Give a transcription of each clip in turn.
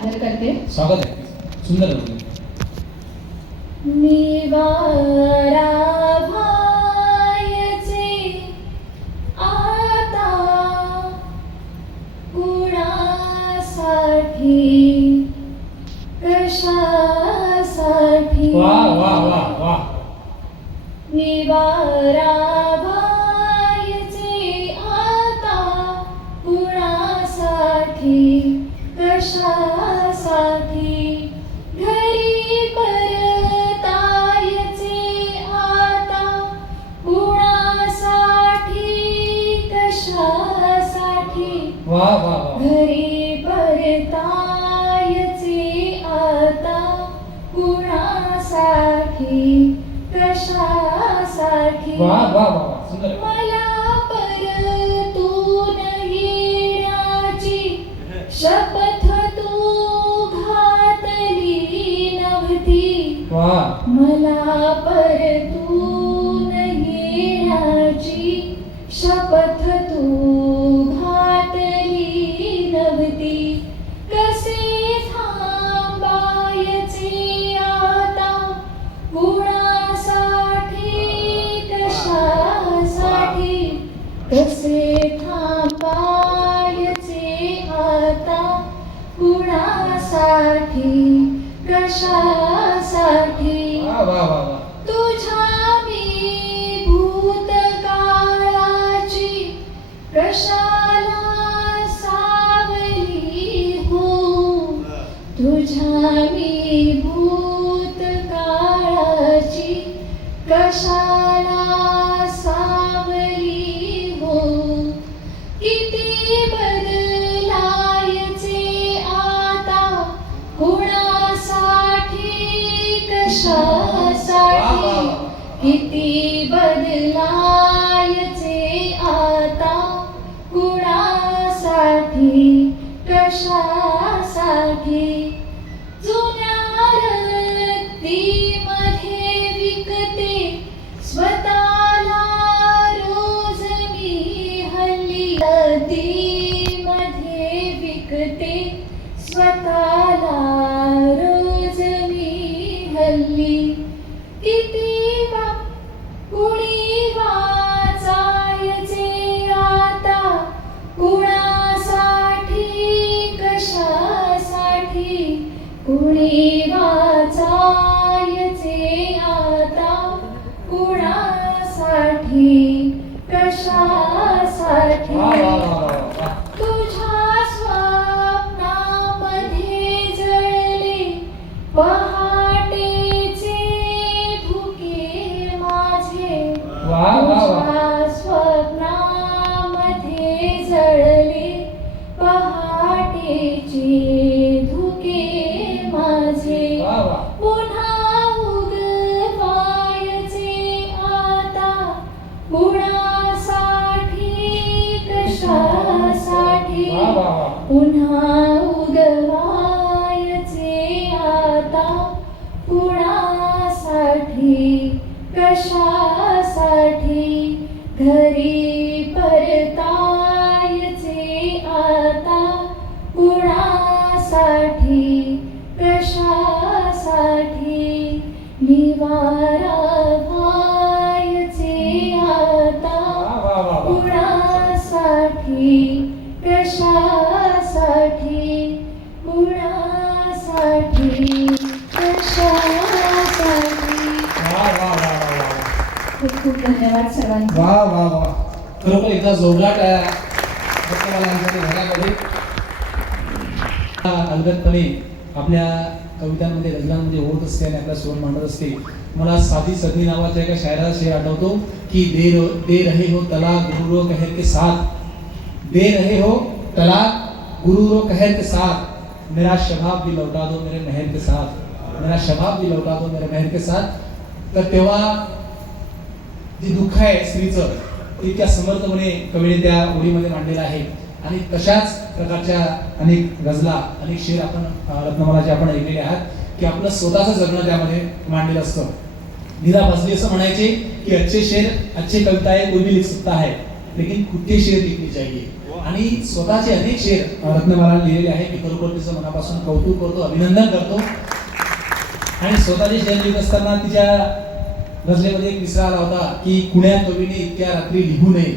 सादर करते. स्वागत आहे. सुंदर होते. निवारा व्हायचे आता कुणासाठी कशासाठी. वा वा वा वा. निवारा व्हायचे आता कुणासाठी कशासाठी. घरी परतायचे आता कुणासाठी कशासाठी. वा वा वा. घरी परतायचे आता कुणासाठी कशासाठी. वा वा वा. सुंदर. मला परतून येण्याची शपथ तू घातली नव्हती. वा. मला परतून येण्याची शपथ तू घातली नव्हती. कसे थांबायचे आता कुणासाठी कशासाठी. कसे थांबायचे आता कुणासाठी कशासाठी. वा वा वा वा. तुझ्या मी भूतकाळाची कशाला सावली हो. तुझ्या मी भूतकाळाची कशाला सावली हो. किती बदलायचे आता कुणासाठी कशासाठी. किती बदलायचे आता कुणासाठी कशासाठी. जुन्या रद्दीमध्ये विकते स्वतःला रोज मी हल्ली. रद्दीमध्ये विकते स्वतःला रोज मी हल्ली. किती कुणी वाचायचे आता कुणासाठी कशासाठी. कुणी वाचायचे आता कुणासाठी कशासाठी. वा वा वा वा. तुझ्या स्वप्नामध्ये जळले पहाटेचे धुके माझे. वा वा वा. तुझ्या स्वप्नामध्ये जळले पहाटेचे धुके माझे. वा वा. पुन्हा उगवायचे आता कुणासाठी कशासाठी. वा वा वा. पुन्हा उगवायचे आता कुणासाठी कशासाठी. घरी परतायचे आता कुणासाठी कशासाठी. निवारा व्हायचे आता वा वा वा वा. कुणासाठी कशासाठी. कुणासाठी कशासाठी. वा वा वा वा वा. खूप खूप धन्यवाद सर्वांचे. वा वा वा. खरोखर एकदा जोरदार टाळ्या भक्तमालांसाठी घरामध्ये. अलगदपणे आपल्या कवितांमध्ये गझलांमध्ये होत असते आणि आपला स्वर मांडत असते. मला साधी सदी नावाच्या एका शायराचा शेर आठवतो की दे रहे हो तलाक गुरूरो कहर के साथ. दे रहे हो तलाक गुरूरो कहर के साथ. मेरा शबाब भी लौटा दो मेरे महर के साथ. मेरा शबाब भी लौटा दो मेरे महर के साथ. तर तेव्हा जे दुःख आहे स्त्रीचं ते त्या समर्थपणे कवीने त्या ओळीमध्ये मांडलेलं आहे. आणि तशाच प्रकारच्या अनेक गझला अनेक शेर आपण रत्नमालाचे आपण ऐकलेले आहात की आपलं स्वतःचं जगणं त्यामध्ये मांडलेलं असतं. नीरा भासली असं म्हणायचे की अच्छे शेर अच्छे कविताएं कोई भी लिख सकता है लेकिन खुद के शेर लिखनी चाहिए. आणि स्वतःचे अनेक शेर रत्नमाला लिहिलेले आहे. मी खरोखर तिचं मनापासून कौतुक करतो, अभिनंदन करतो. आणि स्वतःचे शेर लिहित असताना तिच्या गझलेमध्ये एक विसरा आला होता की कुण्या कवीने इतक्या रात्री लिहू नये.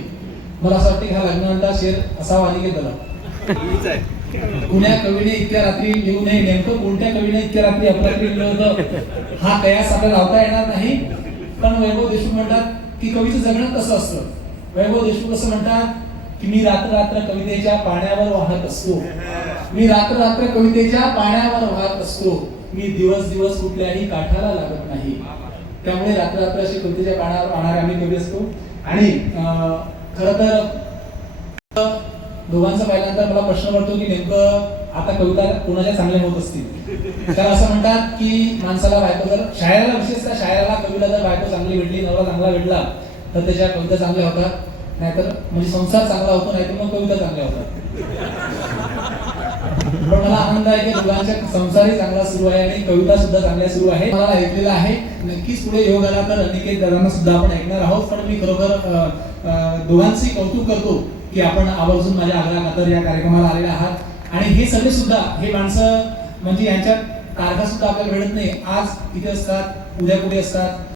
मला असं वाटतं की हा लग्नानंतर शेर असावा अनिकेतला. कुण्या कवीने इतक्या रात्री लिहू नये. नेमकं कोणत्या कवीने इतक्या रात्री अपरात्री लिहिलं होतं हा कयास आपल्याला लावता येणार नाही. पण वैभव देशमुख म्हणतात की कवीचं जगणं कसं असतं. वैभव देशमुख असं म्हणतात की मी रात्र रात्र कवितेच्या पाण्यावर वाहत असतो. मी रात्र रात्र कवितेच्या पाण्यावर वाहत असतो. मी दिवस दिवस कुठल्याही काठाला लागत नाही. त्यामुळे रात्र रात्र अशी कवितेच्या पाण्यावर वाहणारे आम्ही कवी असतो. आणि खरं तर दोघांचं पाहिल्यानंतर मला प्रश्न पडतो की नेमकं आता कविता कोणाच्या चांगल्या होत असतील. तर असं म्हणतात की माणसाला बायको जर शायराला विशेषतः शायराला कवीला जर बायको चांगली भेटली, नवरा चांगला भेटला तर त्याच्या कविता चांगल्या होतात. नाहीतर म्हणजे संसार चांगला होतो, नाहीतर मग कविता चांगल्या होतात. पण मला आनंद आहे की दोघांच्या संसारही चांगला सुरू आहे आणि कविता सुद्धा चांगल्या सुरू आहे. मला ऐकलेलं आहे. नक्कीच पुढे योग आला तर अनिकेत दादांना सुद्धा आपण ऐकणार आहोत. पण मी खरोखर दोघांचे कौतुक करतो की आपण आवर्जून माझ्या आग्रहाखातर या कार्यक्रमाला आलेले आहात. आणि हे सगळे सुद्धा हे माणसं म्हणजे यांच्या तारखा सुद्धा आपल्याला मिळत नाही. आज इथे असतात, उद्या कुठे असतात.